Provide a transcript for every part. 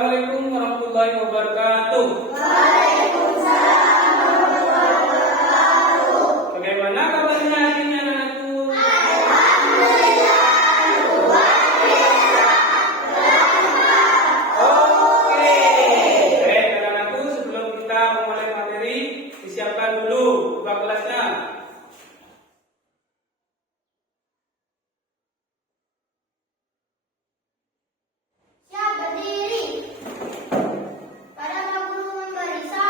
Assalamualaikum warahmatullahi wabarakatuh. Waalaikumsalam warahmatullahi wabarakatuh. Bagaimana kabarnya hari ini anak-anakku? Alhamdulillah, luar biasa. Oke. Baik anak-anakku, sebelum kita memulai materi, disiapkan dulu buka kelasnya. Siap berdiri. Pada guru memberi salam.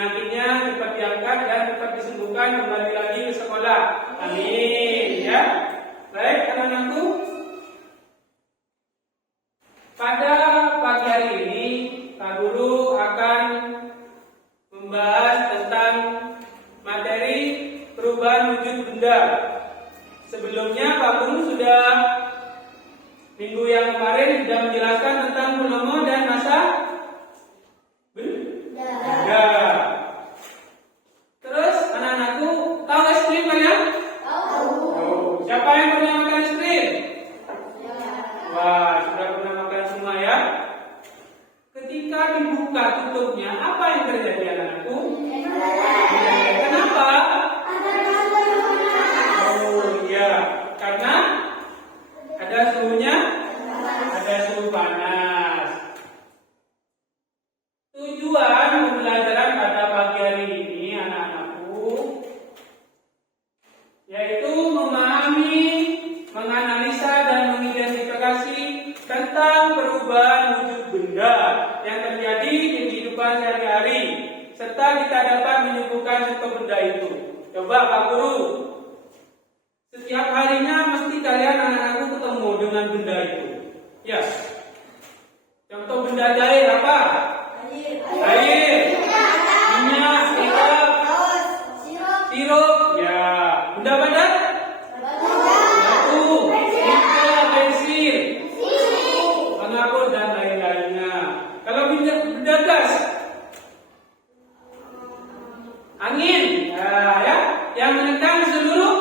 penyakitnya cepat diangkat dan cepat disembuhkan, kembali lagi ke sekolah. Amin. Ya. Baik, anak-anakku. Pada pagi hari ini, Pak Guru akan membahas tentang materi perubahan wujud benda. Sebelumnya Pak Guru sudah minggu yang kemarin sudah menjelaskan tentang purnama dan masa benda. Terus anak-anakku tahu es krim kan ya? Tahu. Siapa yang pernah makan es krim? Wah, sudah pernah makan semua ya? Ketika dibuka tutupnya, apa yang terjadi anak-anakku? Kenapa? Oh iya, karena ada suhunya, ada suhu panas. Tujuan pembelajaran pada pagi hari ini anak-anakku yaitu memahami, menganalisa dan mengidentifikasi tentang perubahan wujud benda yang terjadi di kehidupan sehari-hari serta kita dapat menyembuhkan suatu benda itu. Coba Pak Guru, setiap harinya mesti kalian anak-anakku ketemu dengan benda itu. Ya. Contoh benda cair apa? Air, minyak, sirup, ya. Benda padat? Batu, nikel, bensin, pengapur dan lain-lainnya. Kalau benda gas, angin, ya, yang menekan seluruh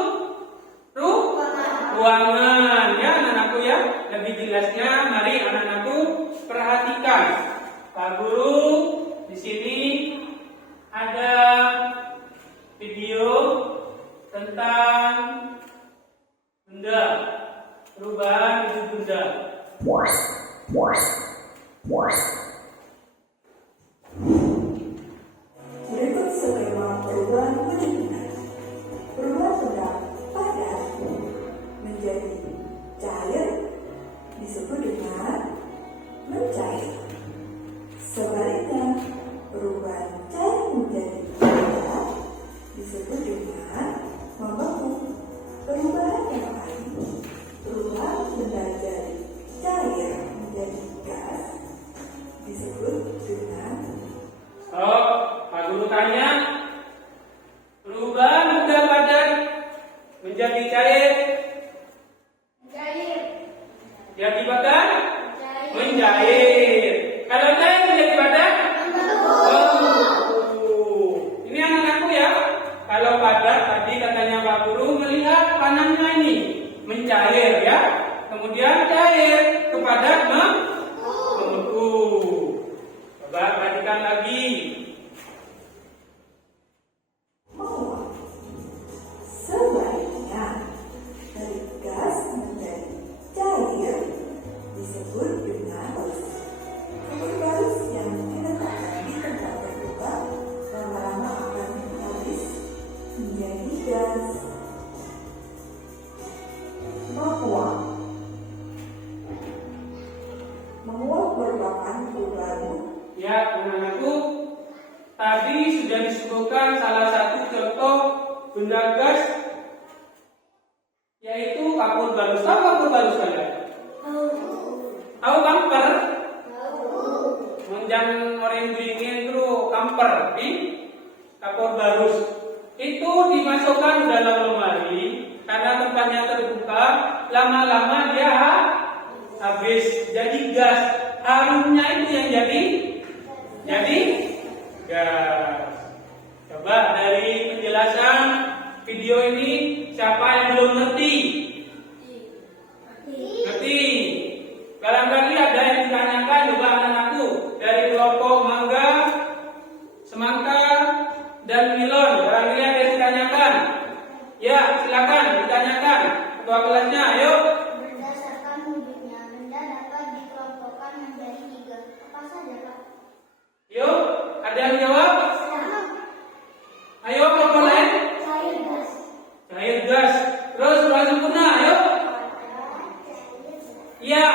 ruangan, ya anak-anakku ya. Lebih jelasnya, mari anak-anakku perhatikan. Pak Guru di sini ada video tentang benda, perubahan wujud benda. Berikut skema perubahan wujud benda. Perubahan benda padat menjadi cair disebut dengan mencair. Sebaliknya, perubahan cair menjadi padat disebut dengan membeku. Perubahan yang lain, perubahan benda dari cair menjadi gas disebut dengan Pak Guru tanya, perubahan benda padat menjadi cair diakibatkan mencair. Kalau cair menjadi padat, ini anak-anakku ya. Kalau padat tadi katanya Pak Guru melihat panahnya ini mencair ya. Kemudian cair kepadat membeku. Coba perhatikan lagi. menguap. Sebaliknya, dari gas menjadi cair disebut dengan gas yang diletakkan di tempat terbuka lama-lama akan habis menjadi gas. Menguap. Menguap merupakan perubahan. Ya, anak-anakku, tadi sudah disebutkan salah satu contoh benda gas yaitu kapur barus. Tahu kapur barus kalian? Tahu kamper? Menjang orang dingin itu kamper di kapur barus. Itu dimasukkan dalam lemari karena tempatnya terbuka, lama-lama dia habis jadi gas. Harumnya itu yang jadi gas. Coba dari penjelasan video ini siapa yang belum ngerti? Ngerti? Barangkali ada yang ditanyakan, coba anak-anakku dari kelompok mangga, semangka, dan melon. Barangkali ada yang ditanyakan. Ya, silakan ditanyakan. Ketua kelasnya, ayo. Berdasarkan wujudnya, benda dapat dikelompokkan menjadi 3. Apa saja, Pak? Yuk, ada yang jawab? Ayo, kelompok lain. Cair gas. Cair gas. Terus soal sempurna, ayo. Ya,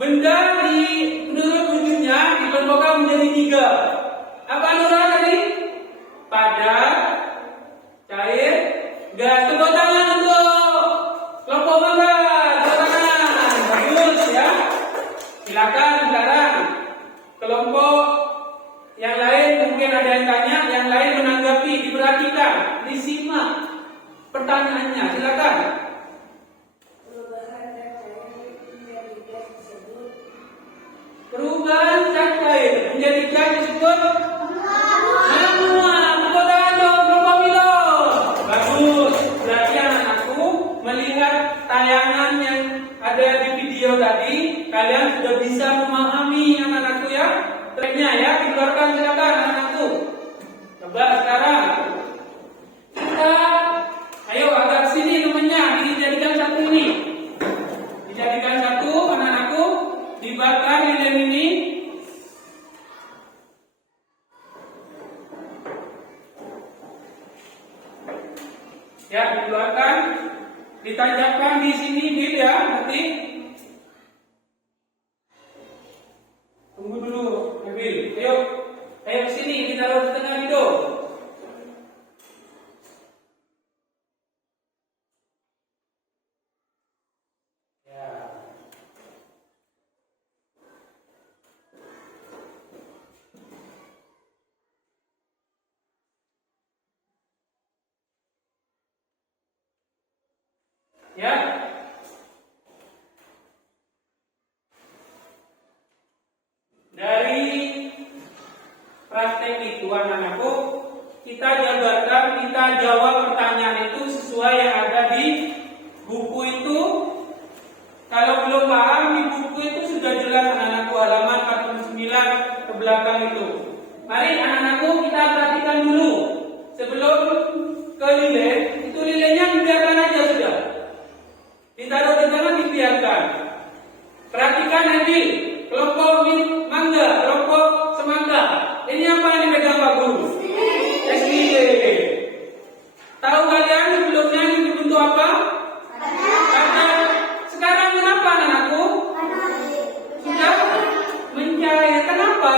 benda menurut wujudnya dikelompokkan menjadi 3. Apa Nura tadi? lain menanggapi, diperhatikan, disimak pertanyaannya. Silakan. Perubahan zat cair menjadi gas disebut menguap. Tepuk tangan dong, Bapak Milon. Bagus. Berarti anak-anakku melihat tayangan yang ada di video tadi, kalian sudah bisa memahami anak-anakku ya. Treknya ya, dikeluarkan silakan anak-anakku. Coba sekarang kita, ayo agak sini temennya, dijadikan satu ini. Dijadikan satu anak-anakku, dibakar lilin ini. Ya, dikeluarkan, ditancapkan di sini Bil ya, nanti. Tunggu dulu, Bil. Ayo, ayo ke sini, ditaruh di tengah video. Ya. Ya. Dari praktek itu anak-anakku, kita jabarkan, kita jawab pertanyaan itu sesuai yang ada di buku itu. Kalau belum paham, di buku itu sudah jelas anak-anakku, halaman 49 ke belakang itu. Mari anak-anakku kita perhatikan dulu. Sebelum ke lilin, itu lilinnya dibiarkan aja sudah. Ditaruh di tangan, dibiarkan. Perhatikan nanti kelompok mangga, kelompok semangka. Ini apa yang dipegang Pak Guru? SBY. Tahu kalian sebelumnya ini berbentuk apa? Karena sekarang kenapa anak-anakku? Sudah mencair. Kenapa?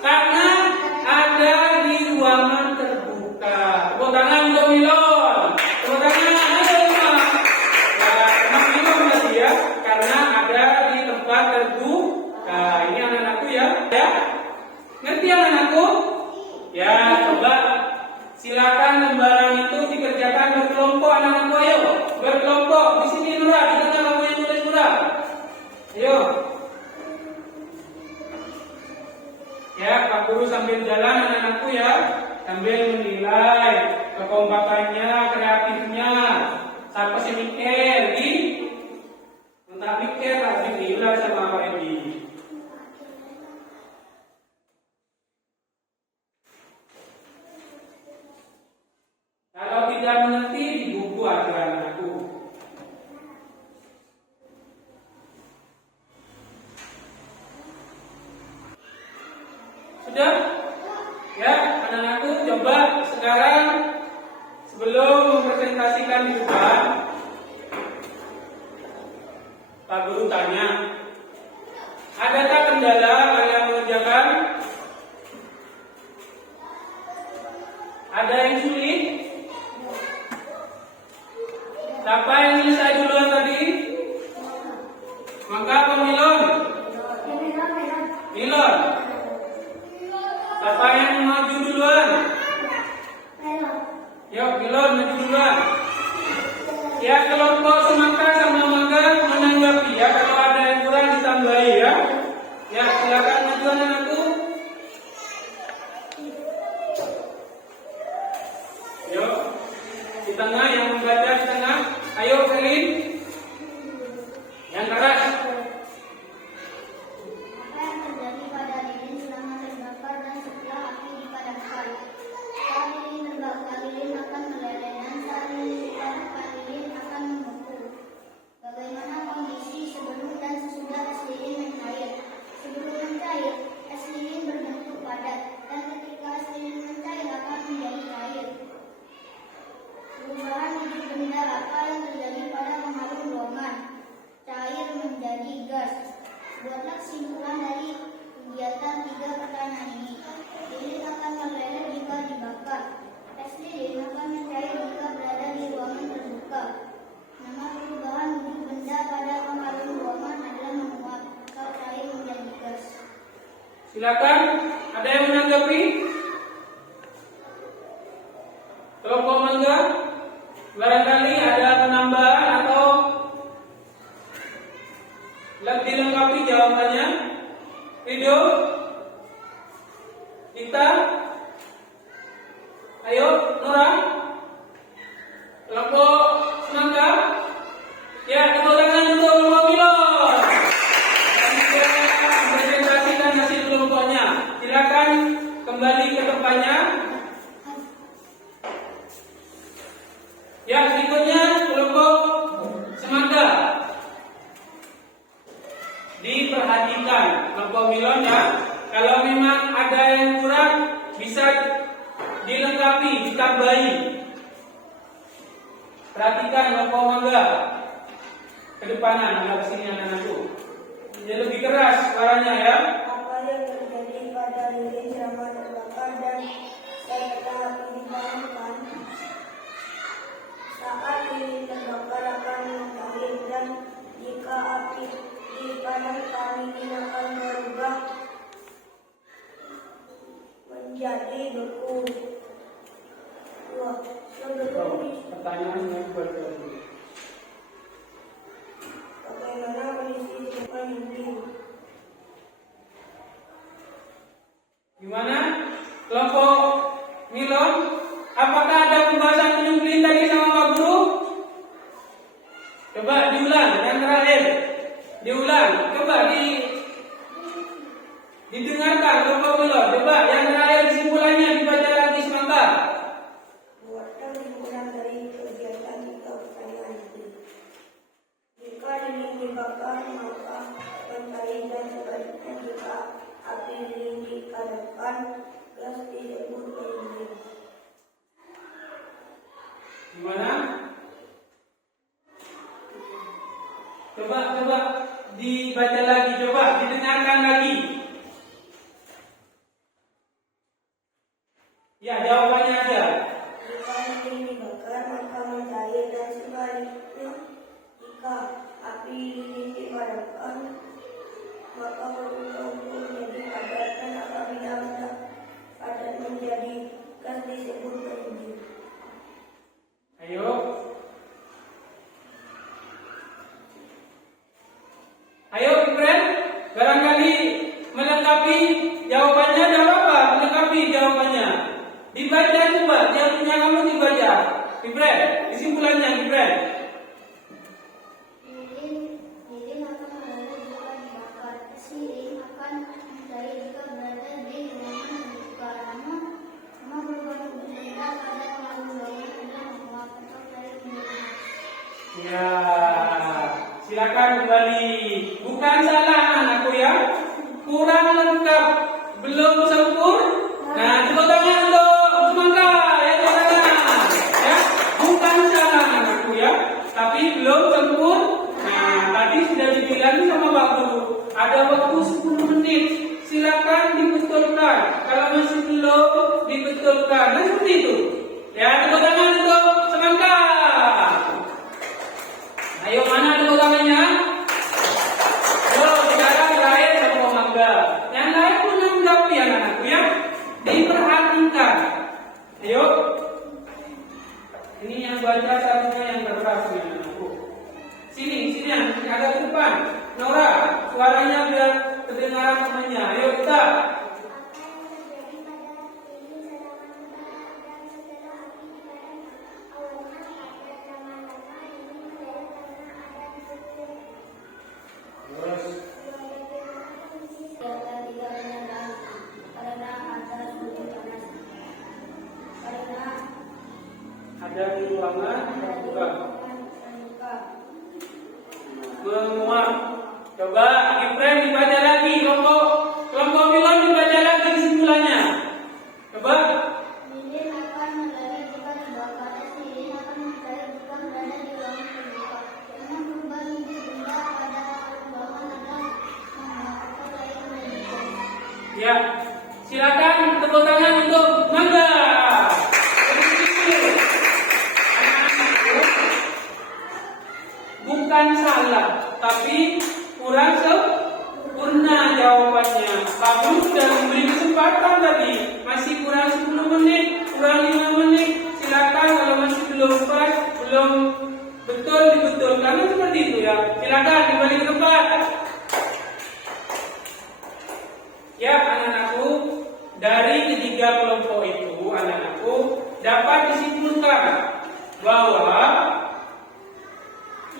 Karena ada di ruangan terbuka. Tepuk tangan untuk Milon. Tepuk tangan. Ayo Milon. Ya, emang Milon tadi ya. Karena ada di tempat terbuka. Ini anak-anakku ya. Ya. Ngerti anak-anakku? Ya, coba silakan lembaran itu dikerjakan berkelompok anak-anakku. Ayo, berkelompok. Di sini Nura, di tengah kamu yang tulis Nura. Ayo. Ya, Pak Guru sambil jalan anak-anakku ya, sambil menilai kekompakannya, kreatifnya. Siapa sih mikir? Entah mikir, tapi nilai sama Pak Edi. Kalau tidak mengerti, di buku ada anak-anakku. Sudah? Ya, anak-anakku coba sekarang sebelum mempresentasikan di depan, Pak Guru tanya, adakah kendala kalian mengerjakan? Ada yang sulit? Siapa yang selesai duluan tadi? Maka Milon? Milon? Siapa yang maju duluan? Yuk, Milon maju duluan. Ya, kelompok semangka sama mangga menanggapi ya. Kalau ada yang kurang ditambahi ya. Ya, silakan maju anak-anakku. Yuk, di tengah yang membaca di tengah. Ayo, Selin. Yang keras. Apa yang terjadi pada lilin selama terbakar dan setelah api dipadamkan? Saat lilin terbakar, lilin akan meleleh dan saat lilin dipadamkan, lilin akan membeku. Bagaimana kondisi sebelum dan sesudah es lilin mencair? Sebelum mencair, es lilin berbentuk padat dan ketika es lilin mencair akan menjadi cair. Perubahan wujud benda apa yang terjadi pada pengaruh ruangan? Cair menjadi gas. Buatlah kesimpulan dari kegiatan 3 pertanyaan ini. Lilin akan meleleh jika dibakar. Es lilin akan mencair jika berada di ruangan terbuka. Nama perubahan wujud benda pada pengaruh ruangan adalah menguap atau cair menjadi gas. Silakan, ada yang Kita, ayo Nora, kelompok semangka, ya tepuk tangan untuk kelompok pilot. Dan juga presentasikan hasil kelompoknya. Silakan kembali ke tempatnya. Ya, berikutnya kelompok semangka. Diperhatikan kelompok milon ya. Kalau memang ada yang kurang bisa dilengkapi, ditambahi. Perhatikan kelompok mangga. Kedepanan, anak kesini anak-anakku. Jadi lebih keras suaranya ya. Apa yang terjadi pada lilin selama terbakar dan setelah api dipadamkan? Saat lilin terbakar akan mengkalir dan jika api dipadamkan lilin akan berubah menjadi beku. Wah, Pertanyaannya berbeda. bagaimana kondisi siluman lilin? Gimana? Kelompok milon, apakah ada pembahasan penyuplin tadi sama Pak Guru? Coba diulang, yang terakhir. Diulang, coba didengarkan kelompok milon. Coba yang terakhir kesimpulannya dibaca lagi sebentar. Buatkan kesimpulan dari kegiatan kita pertanyaan ini. Jika lilin dibakar maka mencair dan sebaliknya jika api lilin dipadamkan gas disebut lilin. Gimana? Coba dibaca lagi, coba didengarkan lagi. Ya, jawabannya aja. Jika lilin dibakar maka mencair dan sebaliknya jika api lilin dipadamkan maka berubah menjadi padat dan apabila padat menjadi gas disebut lilin. Ayo. Ayo, friend. Barangkali melengkapi jawabannya, tidak apa-apa. Melengkapi jawabannya. Dibaca coba, yang punya kamu dibaca. Friend, kesimpulannya, friend. Lilin akan meleleh jika dibakar. Lilin akan mencair jika berada di ruangan terbuka. Nama berubah berbeda pada pengaruh dan menguap atau dari penyebab. Ya, silakan kembali. Bukan salah anakku ya. Kurang lengkap, belum sempurna. Nah, tepuk tangan untuk semangka. Ya, tepuk tangan. Ya, bukan salah anakku ya, tapi belum sempurna. Nah, tadi sudah dibilang sama Pak Guru, ada waktu 10 menit. Silakan dibetulkan. Kalau masih belum dibetulkan, nah seperti itu. Ya, tepuk tangan untuk semangka. Ayo, mana tepuk tangannya? Yo, sekarang terakhir kelompok mangga. Yang lain pun menanggapi anak-anakku ya. Diperhatikan. Ayo. Ini yang baca satunya yang keras ya anak-anakku. Sini yang agak ke depan. Nora, suaranya biar kedengaran temannya. Ayo kita. Terus. Karena ada suhu panas. Karena Ada di ruangan terbuka. terbuka. Menguap. Coba Ifren dibaca lagi, kelompok milon dibaca lagi kesimpulannya. Coba. Lilin akan meleleh jika dibakar. Lilin akan mencair jika berada di ruangan terbuka. Nama berubah menjadi benda pada ruangan adalah menguap atau dari penyebab. Ya, silakan tepuk tangan untuk mangga. Bukan salah, tapi kurang sempurna. tiga kelompok itu, anak-anakku, dapat disimpulkan bahwa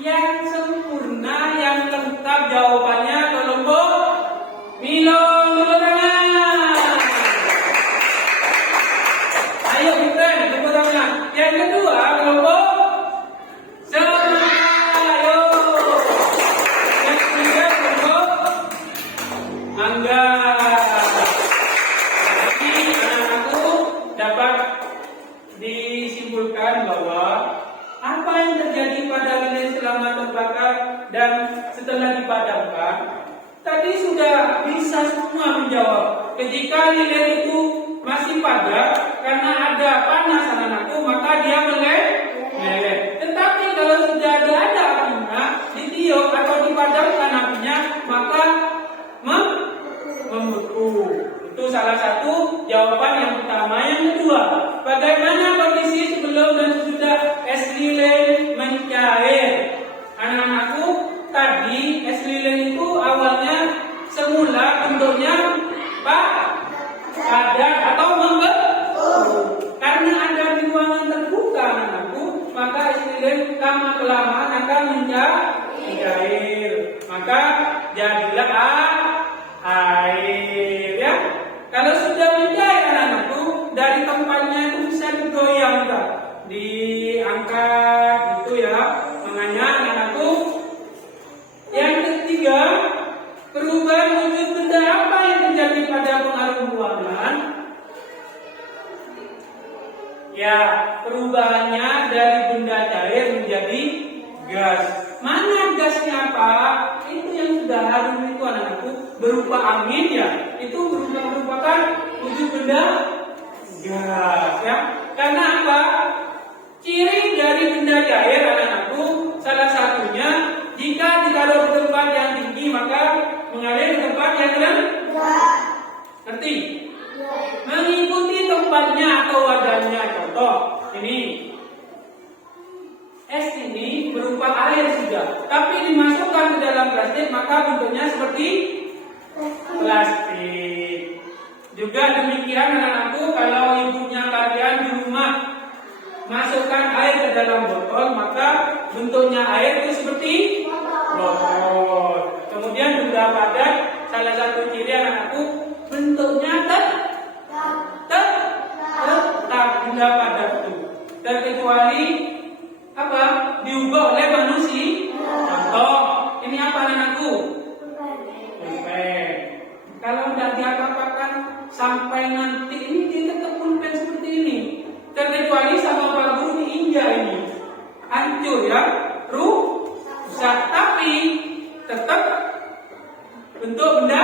yang sempurna, yang lengkap jawabannya kelompok Milong. Tepuk tangan. Ayo kita tepuk tangan. Yang kedua kelompok Semangat. Ayo. Yang ketiga kelompok Angga. Jadi anak-anakku dapat disimpulkan bahwa apa yang terjadi pada lilin selama terbakar dan setelah dipadamkan tadi sudah bisa semua menjawab. Ketika lilin itu masih padam karena ada panas anak-anakku, maka dia meleleh. Tetapi kalau sudah ada apinya, ditiup atau dipadamkan apinya, maka membeku. Itu salah satu jawaban yang pertama. Yang kedua, bagaimana kondisi sebelum dan sesudah es lilin mencair? Anak-anakku, tadi es lilin itu awalnya semula bentuknya padat atau membeku. Karena ada di ruangan terbuka anak-anakku, maka es lilin lama kelamaan akan mencair. Maka jadilah air, ya. Kalau sudah mencair anak-anakku, dari tempatnya itu bisa digoyang, Kak. Diangkat gitu ya. Makanya anak-anakku, yang ketiga, perubahan wujud benda apa yang terjadi pada pengaruh ruangan? Ya, perubahannya dari benda cair menjadi gas. Mana gasnya apa? Itu yang sudah harum itu anak-anakku, berupa angin ya. Itu merupakan wujud benda gas ya. Karena apa? Ciri dari benda cair anak-anakku, salah satunya jika ditaruh di tempat yang tinggi maka mengalir di tempat yang rendah. Ngerti? Mengikuti tempatnya atau wadahnya. Contoh ini, es ini berupa air sudah, tapi dimasukkan ke dalam plastik maka bentuknya seperti plastik. Juga demikian anak-anakku, kalau ibunya kalian di rumah masukkan air ke dalam botol, maka bentuknya air itu seperti botol. Kemudian benda padat, salah satu ciri anak-anakku, bentuknya tetap benda padat itu, terkecuali apa? Diubah oleh manusia. Contoh, ini apa anak-anakku? Pulpen. Kalau tidak diapa-apakan sampai nanti ini dia tetap pulpen seperti ini. Terkecuali sama Pak Guru diinjak ini, hancur ya, rusak. Tapi tetap bentuk benda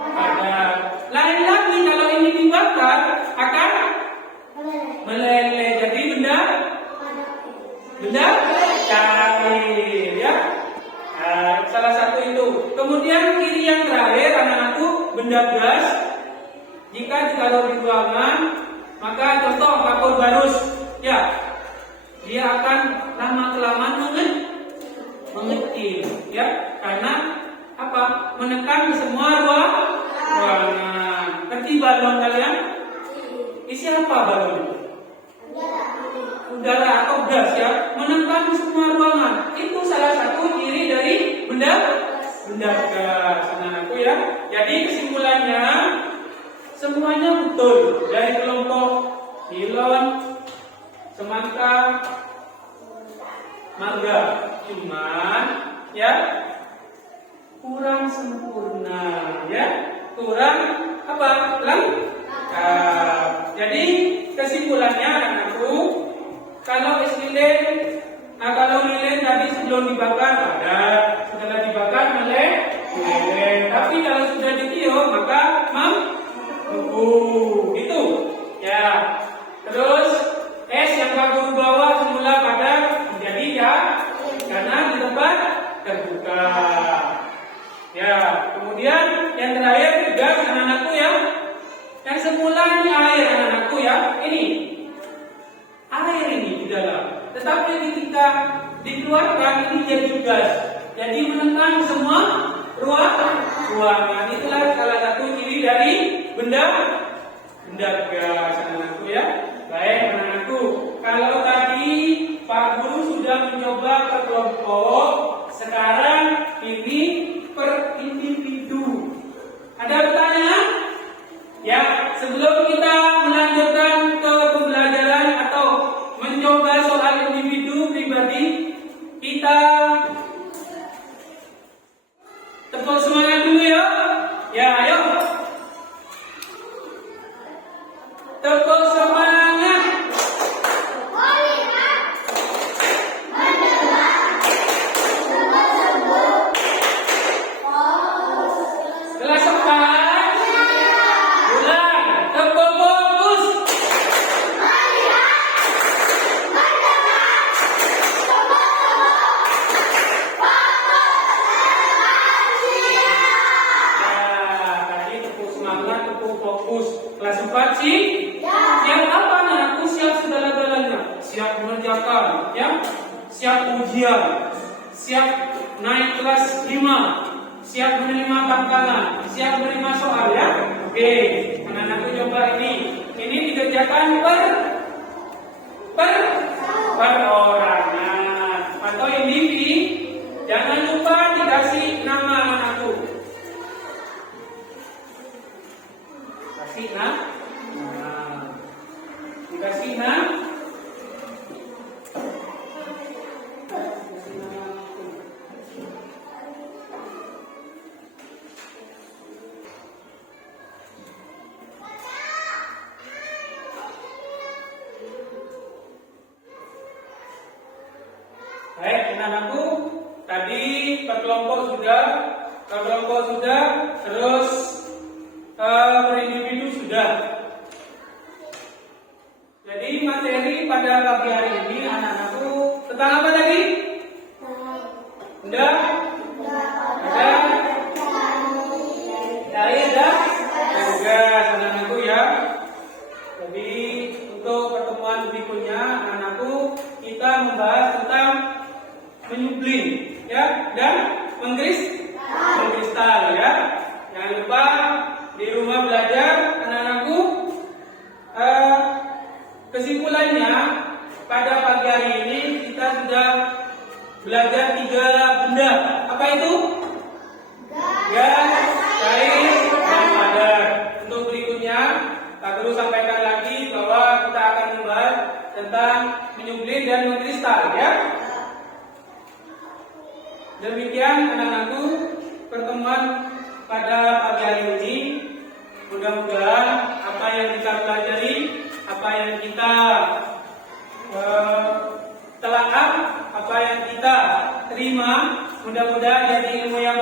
padat. Lain lagi kalau ini dibakar akan meleleh jadi benda cair ya. Salah satu itu. Kemudian ciri yang terakhir anak-anakku, benda gas. Jika ditaruh di ruangan, maka contoh bakul barus ya, dia akan lama kelamaan mengecil ya, karena apa? Menekan semua ruangan. Ngerti balon kalian? Isi apa balon? Udara atau gas ya, menekan semua ruangan. Itu salah satu ciri dari benda gas, anak-anakku ya. Jadi kesimpulannya semuanya betul dari kelompok Milon, Semangka, Mangga. Cuman ya kurang sempurna ya, kurang apa? Lengkap. Jadi kesimpulannya anak-anakku, kalau es lilin, kalau lilin tadi sebelum dibakar padat, setelah dibakar meleleh. Tapi kalau sudah ditiup maka membeku. Itu ya. Terus es yang Pak Guru bawa semula padat menjadi ya, karena di tempat terbuka. Ya. Kemudian yang terakhir juga anak-anakku ya, yang semula ini air anak-anakku ya, ini air ini di dalam. Tetapi ketika dikeluarkan ini jadi gas, jadi menekan semua ruangan. Itulah salah satu ciri dari benda benda gas anak-anakku ya. Baik anak-anakku, kalau tadi Pak Guru sudah mencoba per kelompok, sekarang ini per individu. Ada pertanyaan? Ya, sebelum kita melanjutkan ke pembelajaran atau mencoba soal individu pribadi, kita tepuk semangat dulu ya. Ya, ayo. Tepuk semangat. Kelas 4. Bulan. Tepuk fokus. Nah, tadi tepuk semangat, tepuk fokus. Kelas 4 sih? Siap apa anakku? Siap segala-galanya. Siap mengerjakan, ya? Siap ujian. Siap naik kelas 5. Siap menerima tantangan. Siap menerima soal, ya? Oke, anak-anakku coba ini. Ini dikerjakan per perorangan atau individu. Jangan lupa dikasih nama anakku. Kasih nama. Dikasih nama. Baik, anak-anakku, tadi per kelompok sudah, terus per individu sudah. Jadi materi pada pagi hari ini anak-anakku tentang apa tadi? Benda, dan gas, anak-anakku ya. Jadi untuk pertemuan berikutnya anak-anakku kita membahas tentang menyublim ya dan mengkristal ya. Jangan lupa di rumah belajar anak-anakku. Kesimpulannya pada pagi hari ini kita sudah belajar 3 benda. Apa itu? Gas, cair, dan padat. Untuk berikutnya Pak Guru sampaikan lagi bahwa kita akan membahas tentang menyublim dan mengkristal ya. Demikian anak-anakku pertemuan pada pagi hari ini. Mudah-mudahan apa yang kita pelajari, apa yang kita telaah, apa yang kita terima, mudah-mudahan jadi ilmu yang